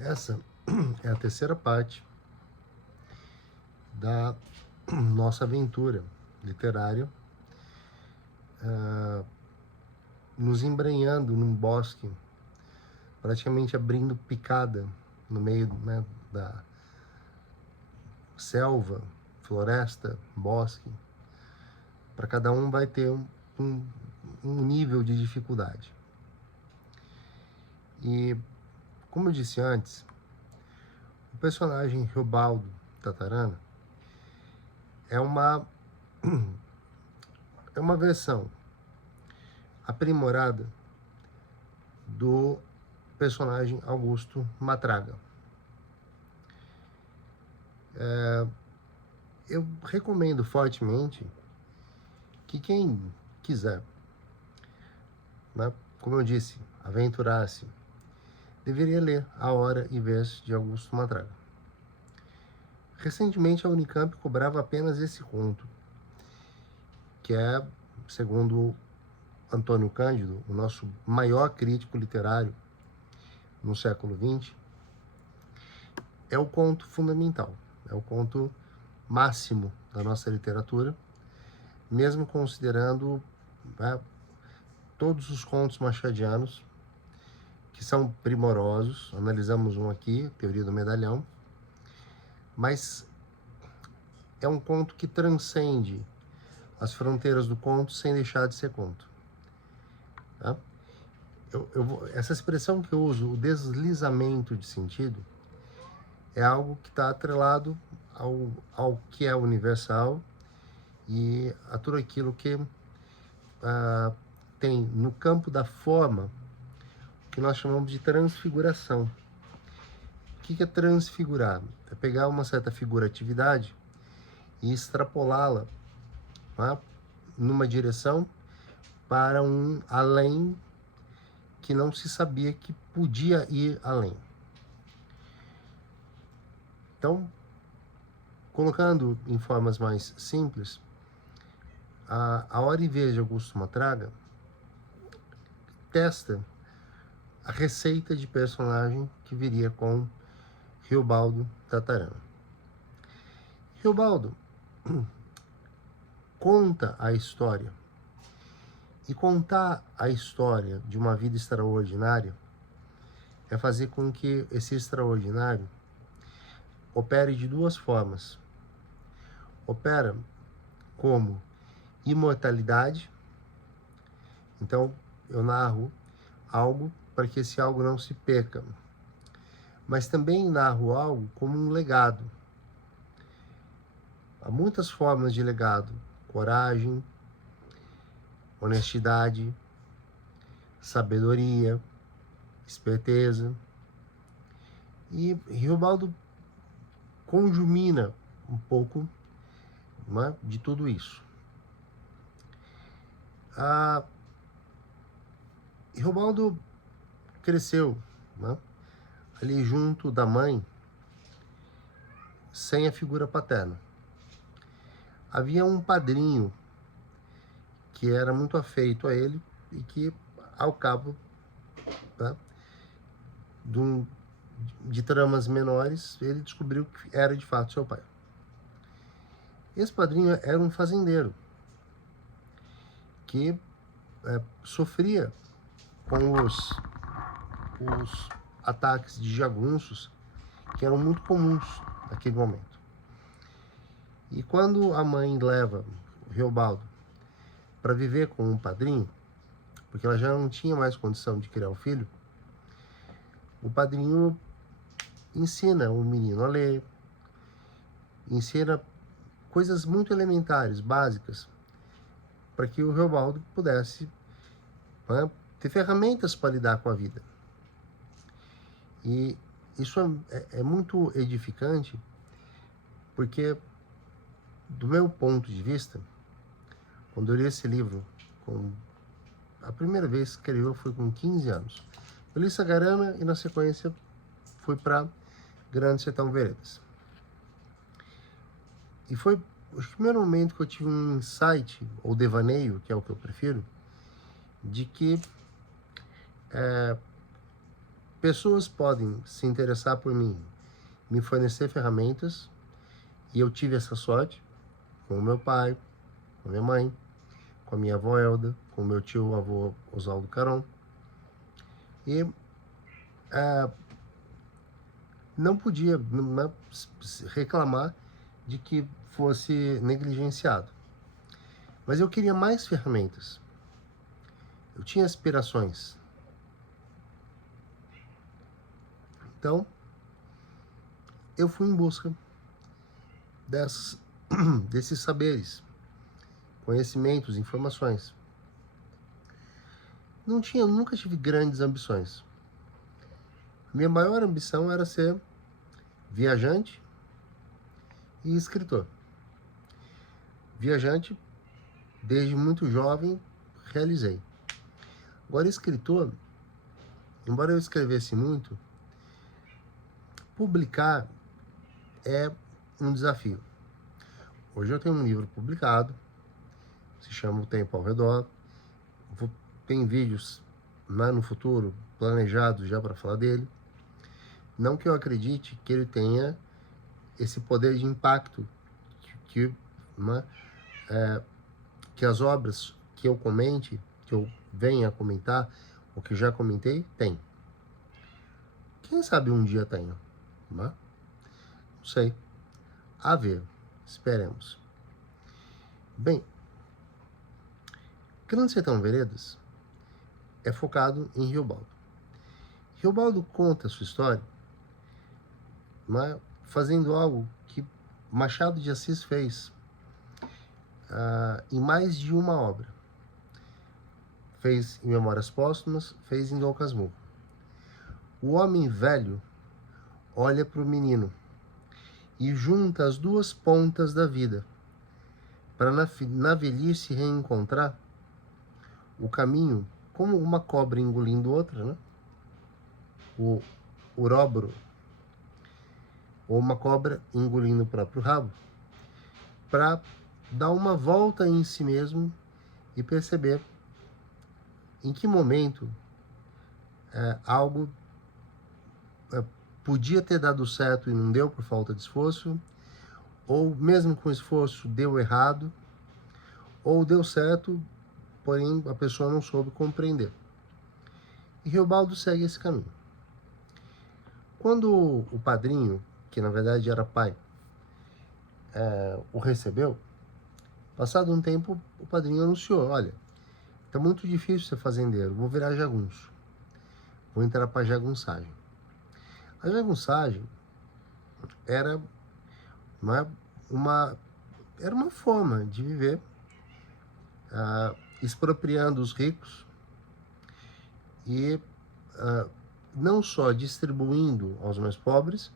Essa é a terceira parte da nossa aventura literária, nos embrenhando num bosque, praticamente abrindo picada no meio, né, da selva, floresta, bosque. Para cada um vai ter um nível de dificuldade. E, como eu disse antes, o personagem Riobaldo Tatarana é uma versão aprimorada do personagem Augusto Matraga. Eu recomendo fortemente que quem quiser, né, como eu disse, aventurar-se, deveria ler A Hora e Vez de Augusto Matraga. Recentemente a Unicamp cobrava apenas esse conto, que é, segundo Antônio Cândido, o nosso maior crítico literário no século XX, é o conto fundamental, é o conto máximo da nossa literatura, mesmo considerando, né, todos os contos machadianos, que são primorosos. Analisamos um aqui, Teoria do Medalhão, mas é um conto que transcende as fronteiras do conto sem deixar de ser conto. Tá? Essa expressão que eu uso, o deslizamento de sentido, é algo que está atrelado ao que é universal e a tudo aquilo que tem no campo da forma, que nós chamamos de transfiguração. O que é transfigurar? É pegar uma certa figuratividade e extrapolá-la, tá, numa direção para um além que não se sabia que podia ir além. Então, colocando em formas mais simples, a Hora e Vez de Augusto Matraga testa a receita de personagem que viria com Riobaldo Tatarana. Riobaldo conta a história, e contar a história de uma vida extraordinária é fazer com que esse extraordinário opere de duas formas. Opera como imortalidade, então eu narro algo para que esse algo não se perca, mas também narro algo como um legado. Há muitas formas de legado: coragem, honestidade, sabedoria, esperteza. E Riobaldo conjumina um pouco, né, de tudo isso. Riobaldo cresceu, né, ali junto da mãe, sem a figura paterna. Havia um padrinho que era muito afeito a ele e que, ao cabo, tá, de tramas menores, ele descobriu que era de fato seu pai. Esse padrinho era um fazendeiro que sofria com os ataques de jagunços que eram muito comuns naquele momento. E quando a mãe leva o Riobaldo para viver com um padrinho, porque ela já não tinha mais condição de criar o filho, o padrinho ensina o menino a ler, ensina coisas muito elementares, básicas, para que o Riobaldo pudesse, né, ter ferramentas para lidar com a vida. E isso é muito edificante, porque, do meu ponto de vista, quando eu li esse livro, a primeira vez que escreveu foi com 15 anos. Eu li Sagarana e, na sequência, fui para Grande Sertão Veredas. E foi o primeiro momento que eu tive um insight, ou devaneio, que é o que eu prefiro, de que pessoas podem se interessar por mim, me fornecer ferramentas, e eu tive essa sorte com o meu pai, com a minha mãe, com a minha avó Elda, com o meu tio avô Oswaldo Caron, e não podia reclamar de que fosse negligenciado. Mas eu queria mais ferramentas. Eu tinha aspirações. Então, eu fui em busca desses saberes, conhecimentos, informações. Nunca tive grandes ambições. Minha maior ambição era ser viajante e escritor. Viajante, desde muito jovem, realizei. Agora, escritor, embora eu escrevesse muito, publicar é um desafio. Hoje eu tenho um livro publicado, se chama O Tempo ao Redor. Tem vídeos lá no futuro planejados já para falar dele. Não que eu acredite que ele tenha esse poder de impacto que as obras que eu comente, que eu venha a comentar, ou que já comentei, tem. Quem sabe um dia tenha, não sei. A ver, esperemos. Bem, Grande Sertão Veredas é focado em Riobaldo. Riobaldo conta a sua história, fazendo algo que Machado de Assis fez em mais de uma obra. Fez em Memórias Póstumas, fez em Dom Casmurro. O homem velho olha para o menino e junta as duas pontas da vida para na velhice reencontrar o caminho, como uma cobra engolindo outra, né? O uróboro, ou uma cobra engolindo o próprio rabo, para dar uma volta em si mesmo e perceber em que momento algo podia ter dado certo e não deu por falta de esforço, ou mesmo com esforço deu errado, ou deu certo, porém a pessoa não soube compreender. E Riobaldo segue esse caminho. Quando o padrinho, que na verdade era pai, o recebeu, passado um tempo o padrinho anunciou: olha, tá muito difícil ser fazendeiro, vou virar jagunço, vou entrar para a jagunçagem. A jagunçagem era uma forma de viver, expropriando os ricos e não só distribuindo aos mais pobres,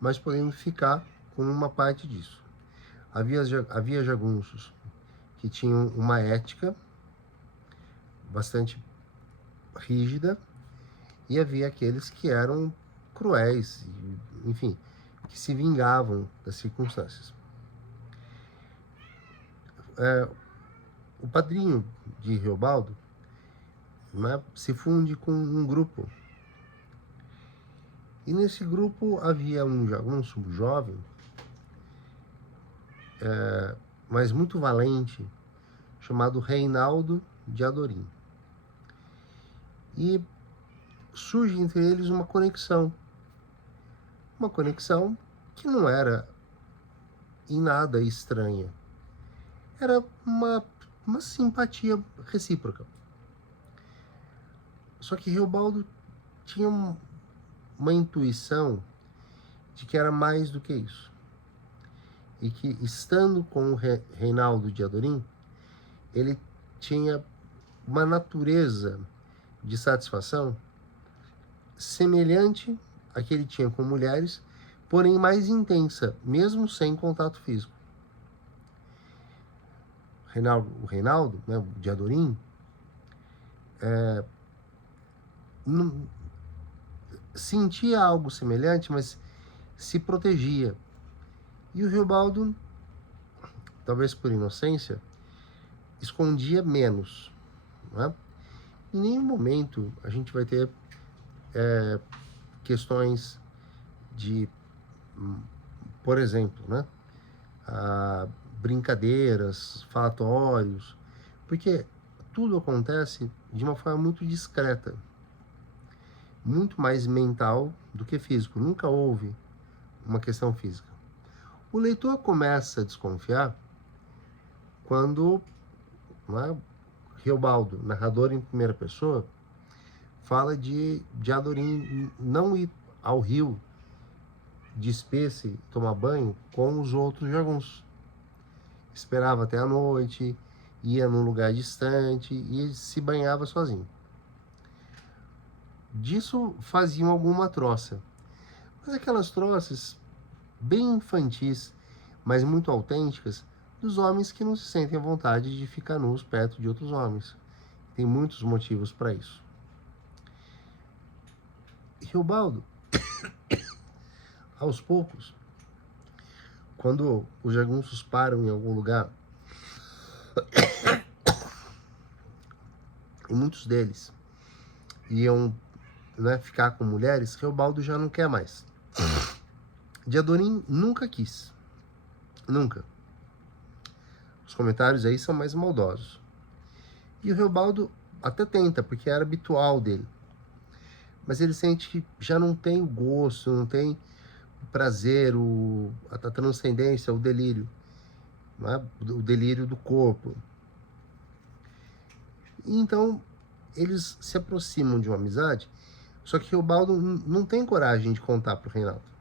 mas podendo ficar com uma parte disso. Havia jagunços que tinham uma ética bastante rígida, e havia aqueles que eram cruéis, enfim, que se vingavam das circunstâncias. O padrinho de Riobaldo se funde com um grupo, e nesse grupo havia um jagunço jovem, mas muito valente, chamado Reinaldo de Adorim. E surge entre eles uma conexão que não era em nada estranha, era uma simpatia recíproca. Só que Riobaldo tinha uma intuição de que era mais do que isso, e que, estando com o Reinaldo de Adorim, ele tinha uma natureza de satisfação semelhante à que ele tinha com mulheres, porém mais intensa, mesmo sem contato físico. O Reinaldo, né, de Adorim, sentia algo semelhante, mas se protegia. E o Riobaldo, talvez por inocência, escondia menos, né? Em nenhum momento a gente vai ter questões de, por exemplo, né, brincadeiras, falatórios, porque tudo acontece de uma forma muito discreta, muito mais mental do que físico. Nunca houve uma questão física. O leitor começa a desconfiar quando, né, Riobaldo, narrador em primeira pessoa, fala de Diadorim não ir ao rio despir-se, tomar banho com os outros jagunços. Esperava até a noite, ia num lugar distante e se banhava sozinho. Disso faziam alguma troça. Mas aquelas troças bem infantis, mas muito autênticas, dos homens que não se sentem à vontade de ficar nus perto de outros homens. Tem muitos motivos para isso. Riobaldo, aos poucos, quando os jagunços param em algum lugar, e muitos deles iam, né, ficar com mulheres, Riobaldo já não quer mais. Diadorim nunca quis. Nunca. Os comentários aí são mais maldosos. E o Riobaldo até tenta, porque era habitual dele. Mas ele sente que já não tem o gosto, não tem o prazer, a transcendência, o delírio. Né? O delírio do corpo. E então, eles se aproximam de uma amizade, só que Riobaldo não tem coragem de contar para o Reinaldo.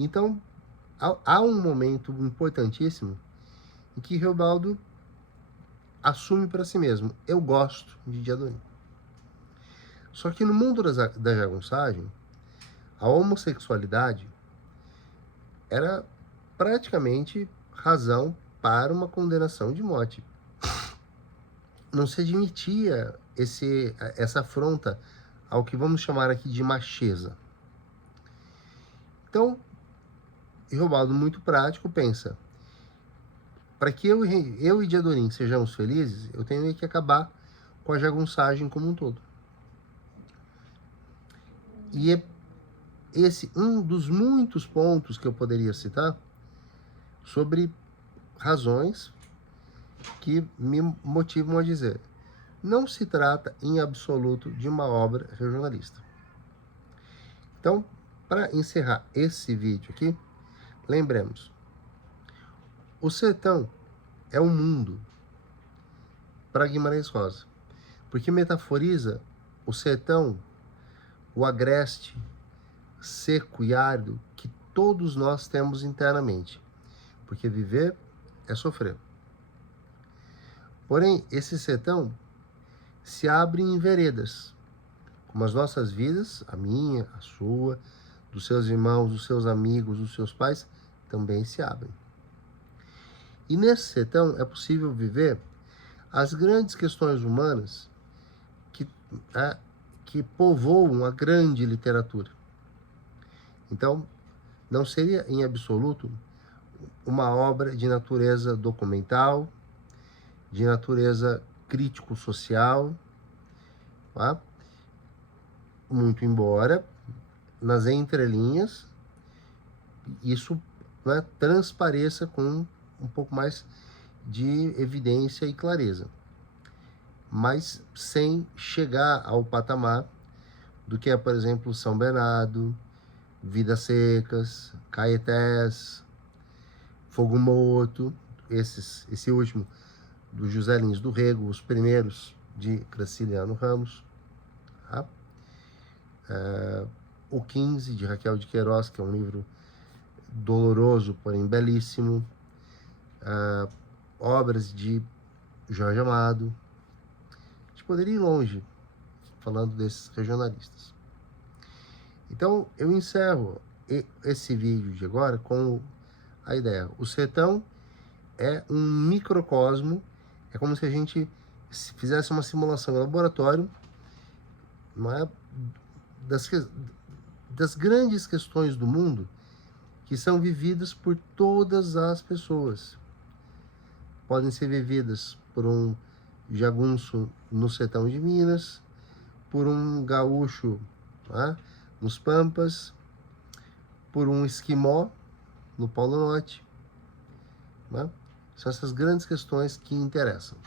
Então, há um momento importantíssimo em que Riobaldo assume para si mesmo: eu gosto de Diadorim. Só que no mundo da jagunçagem, a homossexualidade era praticamente razão para uma condenação de morte. Não se admitia essa afronta ao que vamos chamar aqui de macheza. Então, Riobaldo, muito prático, pensa: para que eu e Diadorim sejamos felizes, eu tenho que acabar com a jagunçagem como um todo. E é esse um dos muitos pontos que eu poderia citar sobre razões que me motivam a dizer: não se trata em absoluto de uma obra regionalista. Então, para encerrar esse vídeo aqui, lembremos: o sertão é um mundo para Guimarães Rosa, porque metaforiza o sertão, o agreste seco e árido que todos nós temos internamente, porque viver é sofrer. Porém, esse sertão se abre em veredas, como as nossas vidas, a minha, a sua, dos seus irmãos, dos seus amigos, dos seus pais, também se abrem. E nesse sertão é possível viver as grandes questões humanas que povoam a grande literatura. Então, não seria em absoluto uma obra de natureza documental, de natureza crítico-social, tá? Muito embora nas entrelinhas isso, né, transpareça com um pouco mais de evidência e clareza, mas sem chegar ao patamar do que é, por exemplo, São Bernardo, Vidas Secas, Caetés, Fogo Morto, esse último do José Lins do Rego, os primeiros de Graciliano Ramos, tá? O 15 de Raquel de Queiroz, que é um livro doloroso, porém belíssimo, obras de Jorge Amado. A gente poderia ir longe falando desses regionalistas. Então, eu encerro esse vídeo de agora com a ideia: o sertão é um microcosmo, é como se a gente fizesse uma simulação em laboratório, não é? Das grandes questões do mundo que são vividas por todas as pessoas. Podem ser vividas por um jagunço no sertão de Minas, por um gaúcho né? Nos Pampas, por um esquimó no Polo Norte, né? São essas grandes questões que interessam.